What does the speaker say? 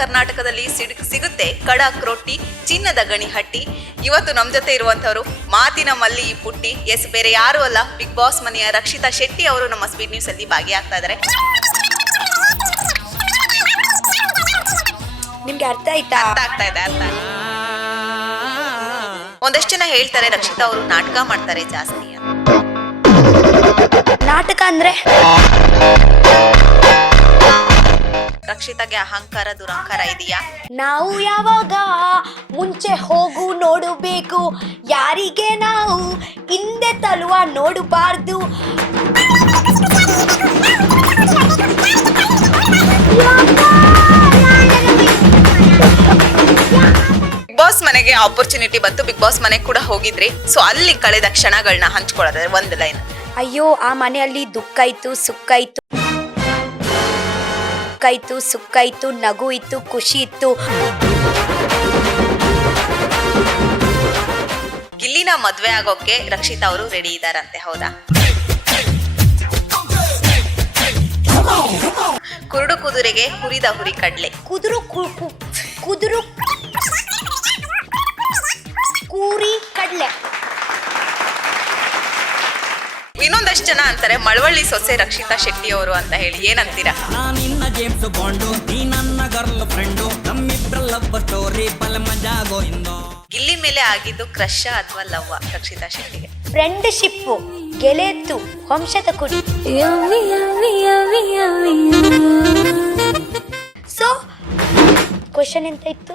ಕರ್ನಾಟಕದಲ್ಲಿ ಸಿಗುತ್ತೆ ಕಡಕ್ ರೊಟ್ಟಿ, ಚಿನ್ನದ ಗಣಿ ಹಟ್ಟಿ. ಇವತ್ತು ನಮ್ಮ ಜೊತೆ ಇರುವಂತವರು ಮಾತಿನ ಮಲ್ಲಿ ಪುಟ್ಟಿ. ಎಸ್, ಬೇರೆ ಯಾರು ಅಲ್ಲ, ಬಿಗ್ ಬಾಸ್ ಮನೆಯ ರಕ್ಷಿತಾ ಶೆಟ್ಟಿ ಅವರು ನಮ್ಮ ಸ್ಪೀಡ್ ನ್ಯೂಸ್ ಅಲ್ಲಿ ಭಾಗಿಯಾಗ್ತಾ ಇದ್ದಾರೆ. ನಿಮ್ಗೆ ಅರ್ಥ ಆಯ್ತಾ? ಅರ್ಥ ಆಗ್ತಾ ಇದೆ, ಅರ್ಥ. ಒಂದಷ್ಟು ಜನ ಹೇಳ್ತಾರೆ ರಕ್ಷಿತಾ ಅವರು ನಾಟಕ ಮಾಡ್ತಾರೆ ಜಾಸ್ತಿ ಅಂತ. ನಾಟಕ ಅಂದ್ರೆ ರಕ್ಷಿತಾಗೆ ಅಹಂಕಾರ ದುರಹಂಕಾರ ಇದೆಯಾ? ನಾವು ಯಾವಾಗ ಮುಂಚೆ ಹೋಗು ನೋಡಬೇಕು, ಯಾರಿಗೆ ನಾವು ಹಿಂದೆ ತಲುವ ನೋಡಬಾರ್ದು. ಬಿಗ್ ಬಾಸ್ ಮನೆಗೆ ಆಪರ್ಚುನಿಟಿ ಬಂತು, ಬಿಗ್ ಬಾಸ್ ಮನೆಗೆ ಕೂಡ ಹೋಗಿದ್ರಿ. ಸೊ ಅಲ್ಲಿ ಕಳೆದ ಕ್ಷಣಗಳನ್ನ ಹಂಚ್ಕೊಳ್ಳೋದ್ರೆ ಒಂದು ಲೈನ್. ಅಯ್ಯೋ, ಆ ಮನೆಯಲ್ಲಿ ದುಃಖ ಇತ್ತು, ಸುಖ ಇತ್ತು, ಸುಖ ಇತ್ತು, ನಗು ಇತ್ತು, ಖುಷಿ ಇತ್ತು. ಗಿಲ್ಲಿನ ಮದ್ವೆ ಆಗೋಕೆ ರಕ್ಷಿತಾ ಅವರು ರೆಡಿ ಇದಾರಂತೆ, ಹೌದಾ? ಕುರುಡು ಕುದುರೆಗೆ ಹುರಿದ ಹುರಿ ಕಡ್ಲೆ. ಕುದುರು ಕೂರಿ ಕಡ್ಲೆ. ಇನ್ನೊಂದಷ್ಟು ಜನ ಅಂತಾರೆ ಮಳವಳ್ಳಿ ಸೊಸೆ ರಕ್ಷಿತಾ ಶೆಟ್ಟಿ ಅವರು ಅಂತ ಹೇಳಿ, ಏನಂತೀರಾ? ಗಿಲ್ಲಿ ಮೇಲೆ ಆಗಿದ್ದು ಕ್ರಶ್ ಅಥವಾ ಲವ್ ರಕ್ಷಿತಾ ಶೆಟ್ಟಿಗೆ? ಫ್ರೆಂಡ್ಶಿಪ್, ಗೆಳೆತು, ವಂಶದ ಕುಡಿ. ಸೊ ಕ್ವಶನ್ ಎಂತ ಇತ್ತು?